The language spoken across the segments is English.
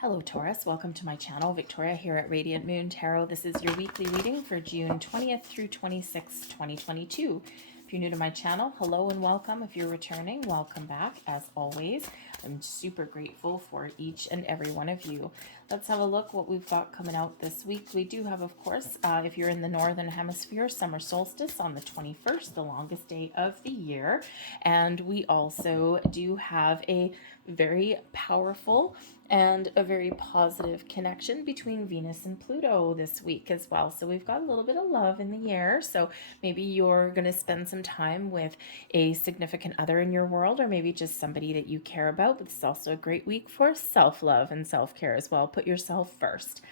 Hello Taurus, welcome to my channel. Victoria here at Radiant Moon Tarot. This is your weekly reading for June 20th through 26th, 2022. If you're new to my channel, hello and welcome. If you're returning, welcome back. As always, I'm super grateful for each and every one of you. Let's have a look what we've got coming out this week. We do have, of course, if you're in the Northern Hemisphere, summer solstice on the 21st, the longest day of the year. And we also do have a very powerful and a very positive connection between Venus and Pluto this week as well. So we've got a little bit of love in the air. So maybe you're going to spend some time with a significant other in your world, or maybe just somebody that you care about. But this is also a great week for self-love and self-care as well. Put yourself first.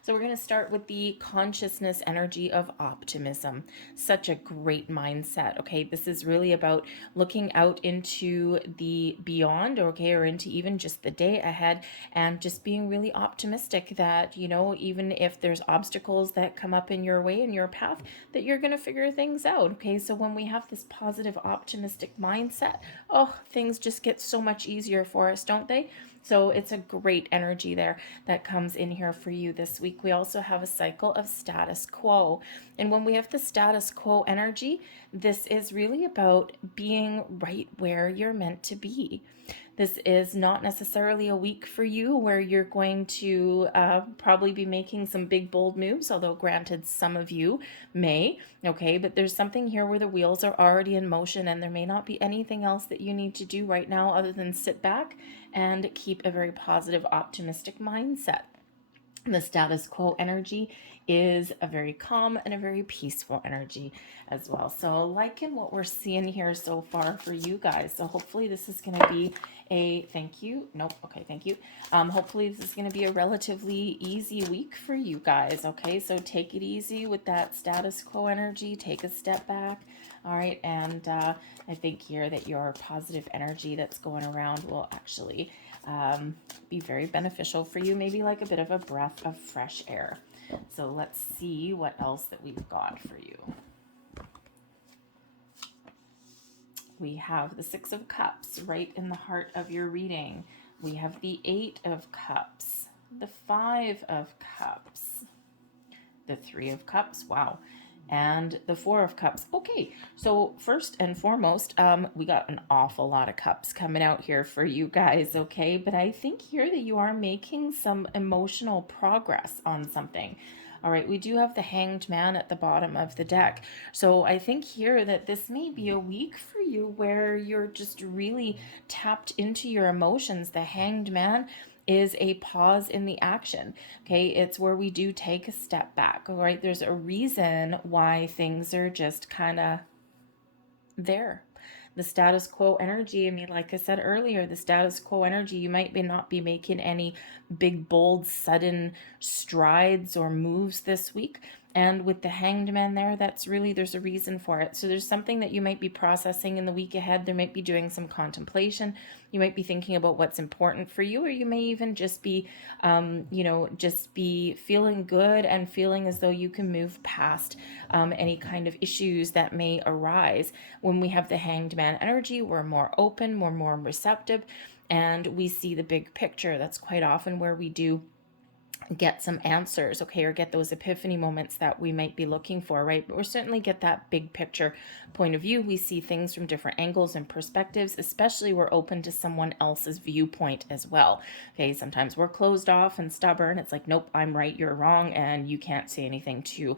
So we're going to start with the consciousness energy of optimism. Such a great mindset. Okay, this is really about looking out into the beyond, okay, or into even just the day ahead, and just being really optimistic that, you know, even if there's obstacles that come up in your way, in your path, that you're going to figure things out. Okay, so when we have this positive, optimistic mindset, oh, things just get so much easier for us, don't they? So it's a great energy there that comes in here for you this week. We also have a cycle of status quo. And when we have the status quo energy, this is really about being right where you're meant to be. This is not necessarily a week for you where you're going to probably be making some big, bold moves, although granted, some of you may, okay? But there's something here where the wheels are already in motion and there may not be anything else that you need to do right now other than sit back and keep a very positive, optimistic mindset. The status quo energy is a very calm and a very peaceful energy as well. So liking what we're seeing here so far for you guys. So hopefully this is going to be a thank you. Nope. Okay. Thank you. Hopefully this is going to be a relatively easy week for you guys. Okay. So take it easy with that status quo energy. Take a step back. All right. And I think here that your positive energy that's going around will actually be very beneficial for you, maybe like a bit of a breath of fresh air. So let's see what else that we've got for you. We have the Six of Cups right in the heart of your reading. We have the Eight of Cups, the Five of Cups, the Three of Cups. Wow. And the Four of Cups. Okay, so first and foremost, we got an awful lot of cups coming out here for you guys, okay? But I think here that you are making some emotional progress on something. All right, we do have the Hanged Man at the bottom of the deck. So I think here that this may be a week for you where you're just really tapped into your emotions. The Hanged Man is a pause in the action. Okay, it's where we do take a step back. All right, there's a reason why things are just kind of there. The status quo energy, I mean, like I said earlier, the status quo energy, you might not be making any big, bold, sudden strides or moves this week. And with the Hanged Man there, that's really, there's a reason for it. So there's something that you might be processing in the week ahead. There might be doing some contemplation. You might be thinking about what's important for you, or you may even just be, just be feeling good and feeling as though you can move past any kind of issues that may arise. When we have the Hanged Man energy, we're more open, we're more receptive, and we see the big picture. That's quite often where we do get some answers, okay, or get those epiphany moments that we might be looking for, right? But we certainly get that big picture point of view. We see things from different angles and perspectives, especially we're open to someone else's viewpoint as well. Okay, sometimes we're closed off and stubborn. It's like, nope, I'm right, you're wrong, and you can't say anything to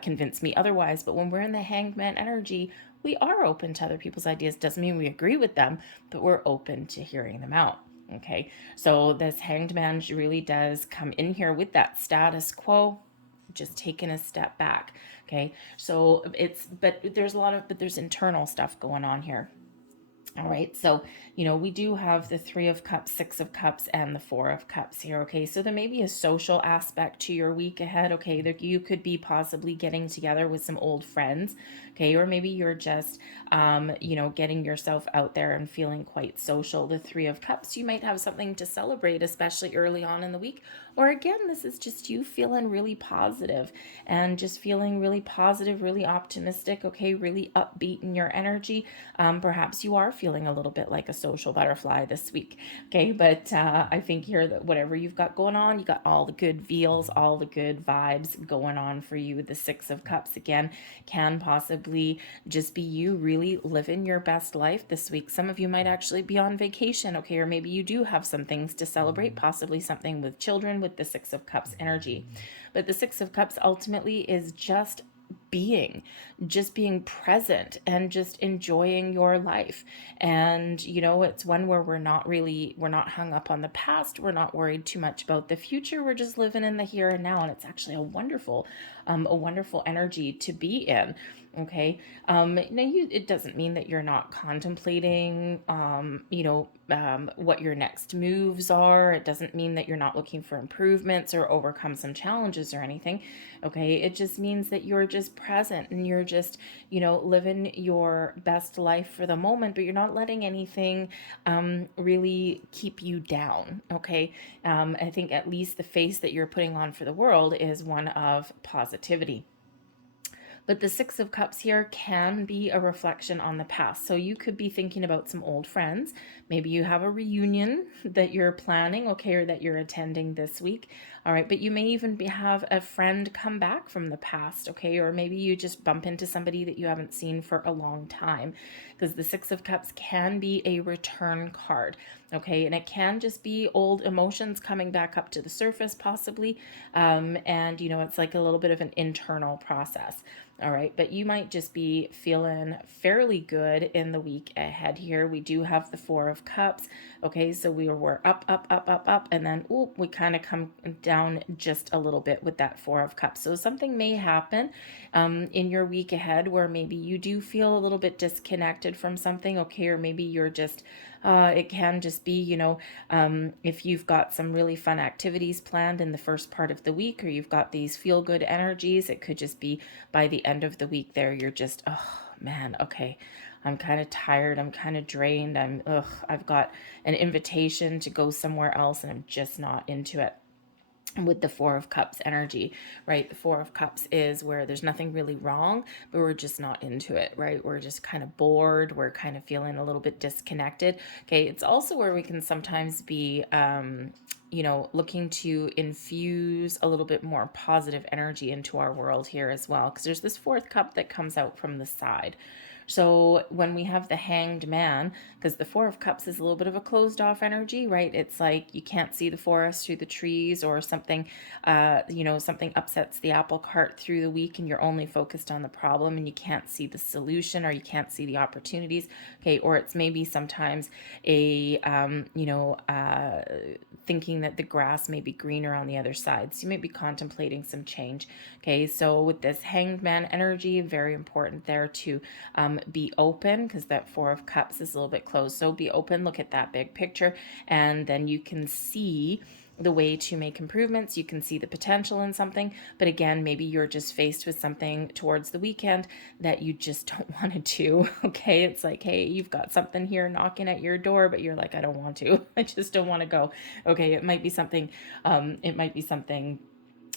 convince me otherwise. But when we're in the Hanged Man energy, we are open to other people's ideas. Doesn't mean we agree with them, but we're open to hearing them out. Okay, so this Hanged Man really does come in here with that status quo, just taking a step back. Okay, so but there's internal stuff going on here. All right, so, we do have the Three of Cups, Six of Cups, and the Four of Cups here, okay? So there may be a social aspect to your week ahead, okay? You could be possibly getting together with some old friends, okay? Or maybe you're just, getting yourself out there and feeling quite social. The Three of Cups, you might have something to celebrate, especially early on in the week. Or again, this is just you feeling really positive and just feeling really positive, really optimistic, okay? Really upbeat in your energy. Perhaps you are feeling a little bit like a social butterfly this week. Okay, but I think here that whatever you've got going on, you got all the good feels, all the good vibes going on for you. The Six of Cups again can possibly just be you really living your best life this week. Some of you might actually be on vacation, okay, or maybe you do have some things to celebrate, possibly something with children with the Six of Cups energy. But the Six of Cups ultimately is just being present and just enjoying your life. And it's one where we're not hung up on the past, we're not worried too much about the future, we're just living in the here and now. And it's actually a wonderful energy to be in. Okay. It doesn't mean that you're not contemplating, what your next moves are. It doesn't mean that you're not looking for improvements or overcome some challenges or anything. Okay. It just means that you're just present and you're just, living your best life for the moment, but you're not letting anything, really keep you down. Okay. I think at least the face that you're putting on for the world is one of positivity. But the Six of Cups here can be a reflection on the past. So you could be thinking about some old friends. Maybe you have a reunion that you're planning, okay, or that you're attending this week. All right, but you may even have a friend come back from the past, okay, or maybe you just bump into somebody that you haven't seen for a long time, because the Six of Cups can be a return card, okay, and it can just be old emotions coming back up to the surface, possibly, and it's like a little bit of an internal process. All right, but you might just be feeling fairly good in the week ahead here. We do have the Four of Cups. Okay, so we're up, up, up, up, up, and then we kind of come down just a little bit with that Four of Cups. So something may happen in your week ahead where maybe you do feel a little bit disconnected from something, okay, or maybe you're just it can just be, if you've got some really fun activities planned in the first part of the week, or you've got these feel good energies, it could just be by the end of the week there, you're just, oh man, okay, I'm kind of tired, I'm kind of drained, I've got an invitation to go somewhere else and I'm just not into it. With the Four of Cups energy, right? The Four of Cups is where there's nothing really wrong, but we're just not into it, right? We're just kind of bored. We're kind of feeling a little bit disconnected. Okay. It's also where we can sometimes be, looking to infuse a little bit more positive energy into our world here as well. Because there's this fourth cup that comes out from the side. So when we have the Hanged Man, because the Four of Cups is a little bit of a closed off energy, right? It's like you can't see the forest through the trees, or something, something upsets the apple cart through the week and you're only focused on the problem and you can't see the solution or you can't see the opportunities. Okay. Or it's maybe sometimes a, thinking that the grass may be greener on the other side. So you may be contemplating some change. Okay. So with this Hanged Man energy, very important there to, be open, because that Four of Cups is a little bit closed. So be open, look at that big picture, and then you can see the way to make improvements. You can see the potential in something, but again, maybe you're just faced with something towards the weekend that you just don't want to do. Okay. It's like, hey, you've got something here knocking at your door, but you're like, I don't want to, I just don't want to go. Okay. It might be something,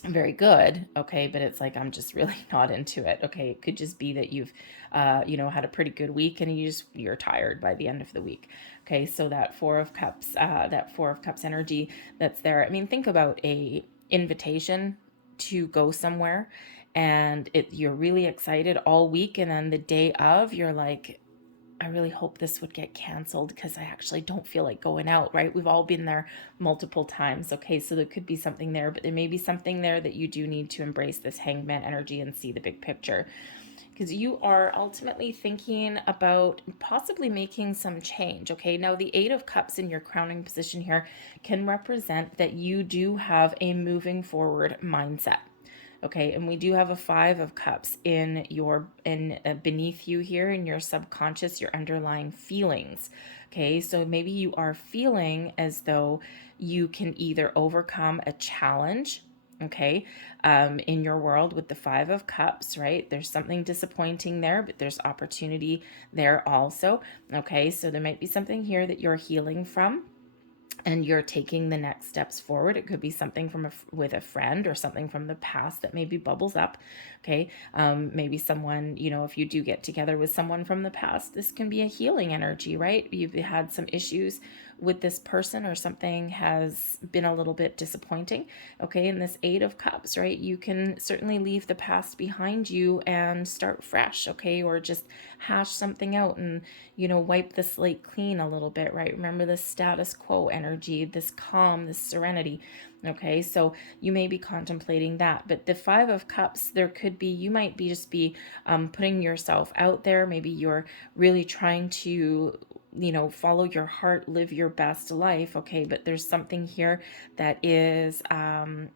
very good, okay, but it's like I'm just really not into it. Okay, it could just be that you've had a pretty good week and you're tired by the end of the week. Okay, so that Four of Cups energy that's there. I mean, think about a invitation to go somewhere and you're really excited all week, and then the day of you're like, I really hope this would get canceled because I actually don't feel like going out, right? We've all been there multiple times. Okay, so there could be something there, but there may be something there that you do need to embrace this Hanged Man energy and see the big picture, because you are ultimately thinking about possibly making some change. Okay, now the Eight of Cups in your crowning position here can represent that you do have a moving forward mindset. Okay, and we do have a Five of Cups in beneath you here in your subconscious, your underlying feelings. Okay, so maybe you are feeling as though you can either overcome a challenge, okay, in your world with the Five of Cups, right? There's something disappointing there, but there's opportunity there also. Okay, so there might be something here that you're healing from. and you're taking the next steps forward. It could be something from with a friend, or something from the past that maybe bubbles up. Okay. Maybe someone, if you do get together with someone from the past, this can be a healing energy, right? You've had some issues with this person, or something has been a little bit disappointing. Okay. And this Eight of Cups, right? You can certainly leave the past behind you and start fresh. Okay. Or just hash something out and, wipe the slate clean a little bit, right? Remember the status quo energy, this calm, this serenity. Okay, so you may be contemplating that. But the Five of Cups, there could be, you might be just be putting yourself out there. Maybe you're really trying to, follow your heart, live your best life. Okay, but there's something here that is,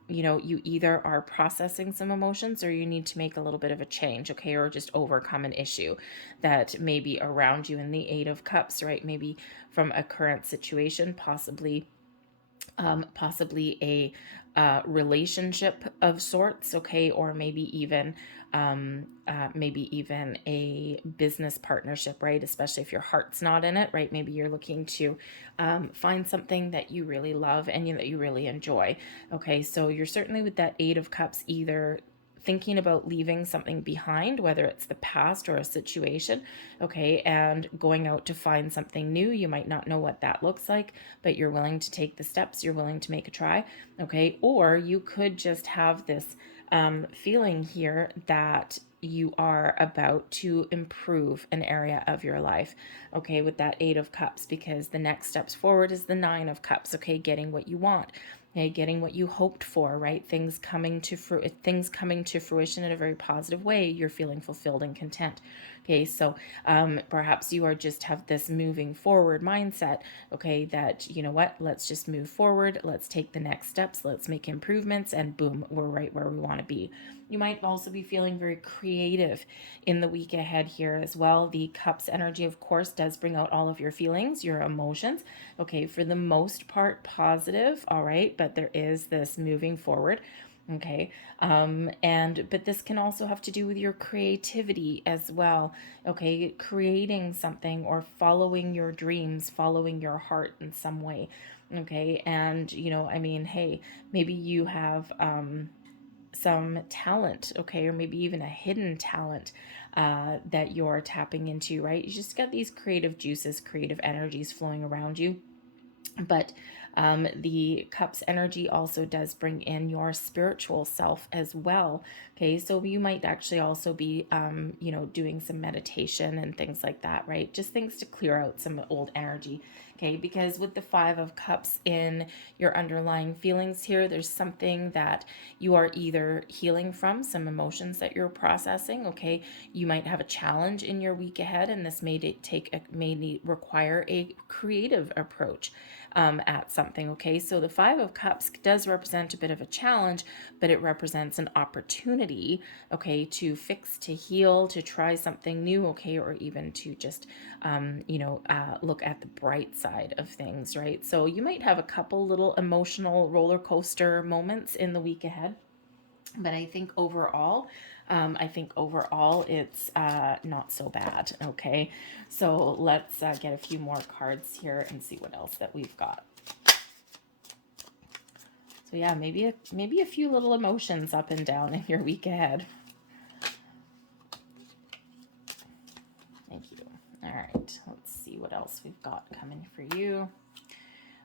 you either are processing some emotions, or you need to make a little bit of a change. Okay, or just overcome an issue that may be around you in the Eight of Cups, right? Maybe from a current situation, possibly a relationship of sorts, okay, or maybe even a business partnership, right? Especially if your heart's not in it, right? Maybe you're looking to find something that you really love and that you really enjoy. Okay, so you're certainly with that Eight of Cups, either thinking about leaving something behind, whether it's the past or a situation, okay, and going out to find something new. You might not know what that looks like, but you're willing to take the steps, you're willing to make a try, okay. Or you could just have this feeling here that you are about to improve an area of your life, okay, with that Eight of Cups, because the next steps forward is the Nine of Cups, okay, getting what you want. Okay, getting what you hoped for, right? Things coming to fruition in a very positive way. You're feeling fulfilled and content. Okay, so perhaps you are just have this moving forward mindset. Okay, that let's just move forward. Let's take the next steps. Let's make improvements, and boom, we're right where we want to be. You might also be feeling very creative in the week ahead here as well. The Cups energy, of course, does bring out all of your feelings, your emotions. Okay, for the most part, positive. All right, but there is this moving forward. Okay, but this can also have to do with your creativity as well. Okay, creating something or following your dreams, following your heart in some way. Okay, and hey, maybe you have some talent, okay, or maybe even a hidden talent that you're tapping into, right? You just got these creative juices, creative energies flowing around you. But the Cups energy also does bring in your spiritual self as well. Okay, so you might actually also be, doing some meditation and things like that, right? Just things to clear out some old energy. Okay, because with the Five of Cups in your underlying feelings here, there's something that you are either healing from, some emotions that you're processing. Okay, you might have a challenge in your week ahead, and this may require a creative approach at something. Okay, so the Five of Cups does represent a bit of a challenge, but it represents an opportunity, okay, to fix, to heal, to try something new, okay, or even to just look at the bright side of things, right? So you might have a couple little emotional roller coaster moments in the week ahead, but I think overall, it's not so bad. Okay, so let's get a few more cards here and see what else that we've got. So yeah, maybe a few little emotions up and down in your week ahead. Thank you. All right, let's see what else we've got coming for you.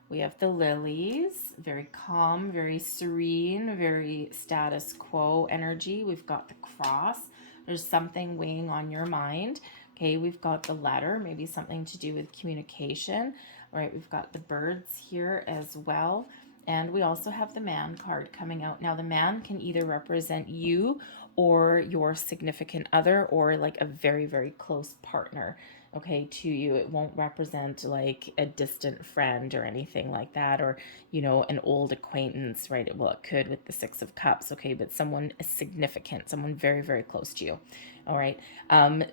We have the Lilies, very calm, very serene, very status quo energy. We've got the Cross. There's something weighing on your mind. Okay, we've got the Letter, maybe something to do with communication. All right, we've got the Birds here as well. And we also have the Man card coming out. Now, the Man can either represent you or your significant other, or like a very, very close partner, okay, to you. It won't represent like a distant friend or anything like that, or an old acquaintance, right? Well, it could with the Six of Cups, okay, but someone significant, someone very, very close to you. All right,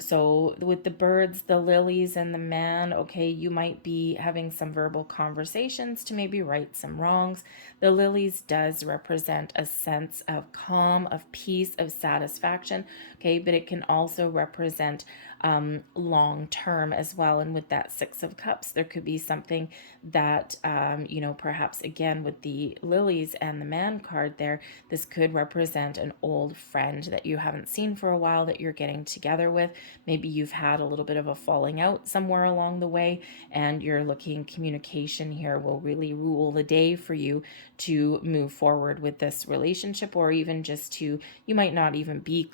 so with the Birds, the Lilies, and the Man, okay, you might be having some verbal conversations to maybe right some wrongs. The Lilies does represent a sense of calm, of peace, of satisfaction, okay, but it can also represent long term as well. And with that Six of Cups, there could be something that, perhaps again with the lilies and the man card there, this could represent an old friend that you haven't seen for a while that you're getting together with. Maybe you've had a little bit of a falling out somewhere along the way, and you're looking, communication here will really rule the day for you to move forward with this relationship, or even just to, you might not even be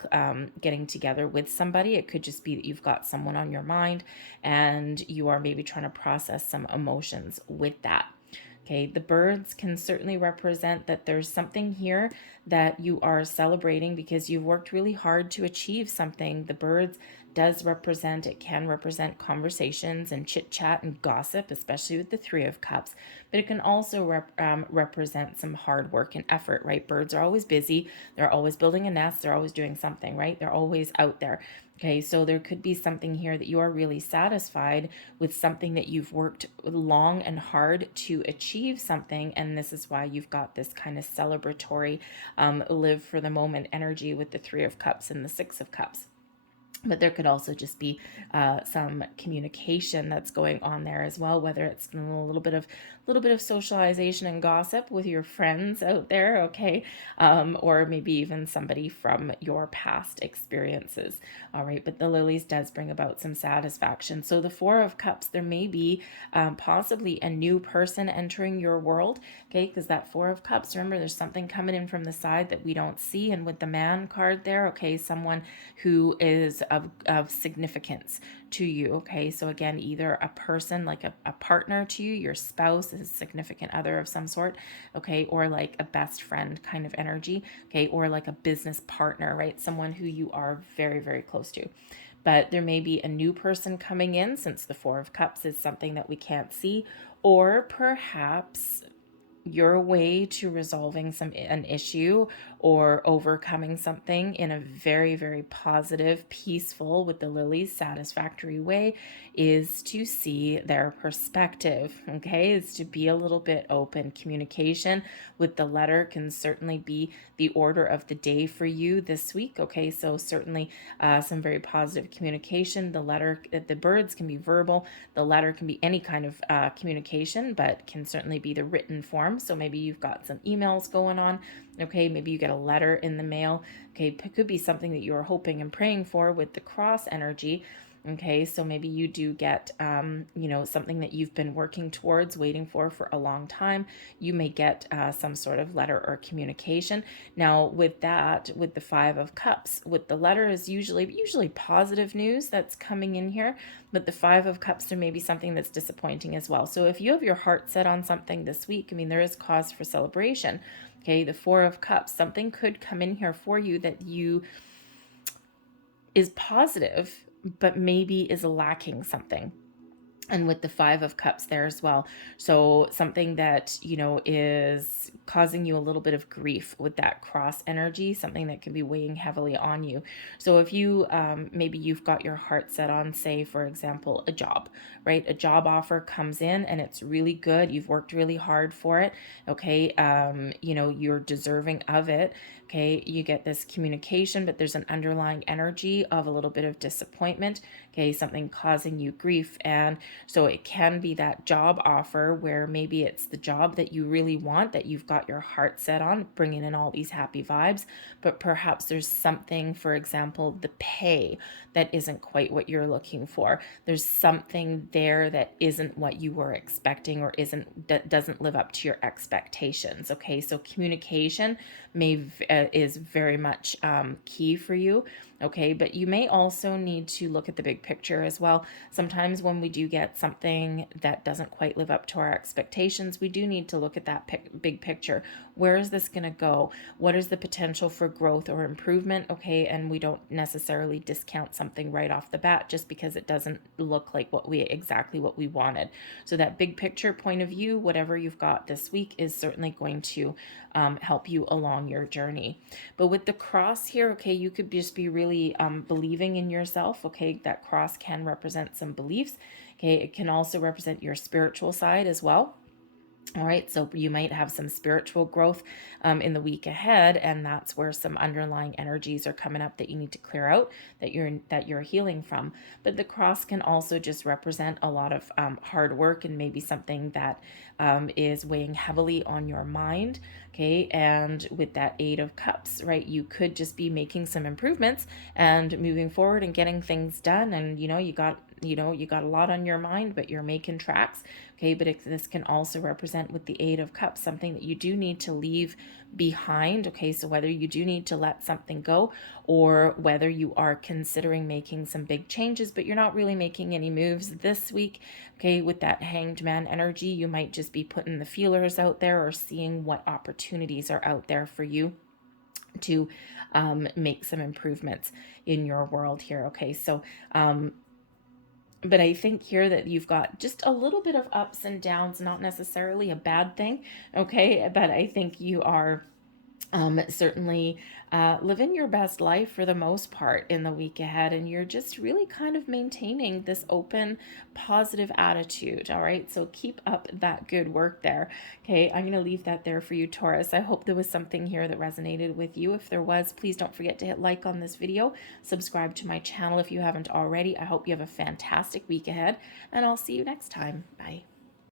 getting together with somebody. It could just be that you've got someone on your mind and you are maybe trying to process some emotions with that. Okay, the birds can certainly represent that there's something here that you are celebrating because you've worked really hard to achieve something. The birds it can represent conversations and chit chat and gossip, especially with the Three of Cups, but it can also represent some hard work and effort, right? Birds are always busy. They're always building a nest. They're always doing something, right? They're always out there. Okay, so there could be something here that you are really satisfied with, something that you've worked long and hard to achieve something, and this is why you've got this kind of celebratory, live for the moment energy with the Three of Cups and the Six of Cups. But there could also just be some communication that's going on there as well, whether it's a little bit of socialization and gossip with your friends out there, okay, or maybe even somebody from your past experiences. All right, but the lilies does bring about some satisfaction. So the Four of Cups, there may be possibly a new person entering your world, okay, because that Four of Cups, remember, there's something coming in from the side that we don't see. And with the man card there, okay, someone who is of significance to you, okay? So again, either a person, like a partner to you, your spouse, is a significant other of some sort, okay? Or like a best friend kind of energy, okay? Or like a business partner, right? Someone who you are very, very close to. But there may be a new person coming in, since the Four of Cups is something that we can't see, or perhaps your way to resolving an issue or overcoming something in a very, very positive, peaceful, with the lilies, satisfactory way is to see their perspective, okay? Is to be a little bit open. Communication with the letter can certainly be the order of the day for you this week, okay? So certainly some very positive communication. The letter, the birds can be verbal. The letter can be any kind of communication, but can certainly be the written form. So maybe you've got some emails going on, okay? Maybe you get a letter in the mail, okay? It could be something that you are hoping and praying for with the cross energy. Okay, so maybe you do get, something that you've been working towards, waiting for a long time. You may get some sort of letter or communication. Now, with that, with the Five of Cups, with the letter is usually positive news that's coming in here, but the Five of Cups, there may be something that's disappointing as well. So if you have your heart set on something this week, I mean, there is cause for celebration. Okay, the Four of Cups, something could come in here for you that is positive, but maybe is lacking something. And with the Five of Cups there as well. So something that, is causing you a little bit of grief with that cross energy, something that can be weighing heavily on you. So if you, maybe you've got your heart set on, say, for example, a job, right? A job offer comes in and it's really good. You've worked really hard for it. Okay. You're deserving of it. Okay. You get this communication, but there's an underlying energy of a little bit of disappointment. Okay. Something causing you grief. And so it can be that job offer where maybe it's the job that you really want, that you've got your heart set on, bringing in all these happy vibes, but perhaps there's something, for example, the pay that isn't quite what you're looking for. There's something there that isn't what you were expecting, or doesn't live up to your expectations. Okay, so communication is very much key for you. Okay, but you may also need to look at the big picture as well. Sometimes when we do get something that doesn't quite live up to our expectations, we do need to look at that big picture. Where is this going to go? What is the potential for growth or improvement? Okay, and we don't necessarily discount something right off the bat just because it doesn't look like exactly what we wanted. So that big picture point of view, whatever you've got this week, is certainly going to help you along your journey. But with the cross here, okay, you could just be really believing in yourself. Okay, that cross can represent some beliefs. Okay, it can also represent your spiritual side as well. All right, so you might have some spiritual growth in the week ahead, and that's where some underlying energies are coming up that you need to clear out, that you're healing from. But the cross can also just represent a lot of hard work and maybe something that is weighing heavily on your mind. Okay, and with that Eight of Cups, right, you could just be making some improvements and moving forward and getting things done, and you got a lot on your mind, but you're making tracks. Okay, but this can also represent with the Eight of Cups something that you do need to leave behind. Okay, so whether you do need to let something go, or whether you are considering making some big changes, but you're not really making any moves this week. Okay, with that Hanged Man energy, you might just be putting the feelers out there or seeing what opportunities are out there for you to make some improvements in your world here. Okay, so but I think here that you've got just a little bit of ups and downs, not necessarily a bad thing. Okay, but I think you are certainly living your best life for the most part in the week ahead, and you're just really kind of maintaining this open, positive attitude. All right, so keep up that good work there. Okay, I'm going to leave that there for you, Taurus. I hope there was something here that resonated with you. If there was, please don't forget to hit like on this video, subscribe to my channel if you haven't already. I hope you have a fantastic week ahead, and I'll see you next time. Bye.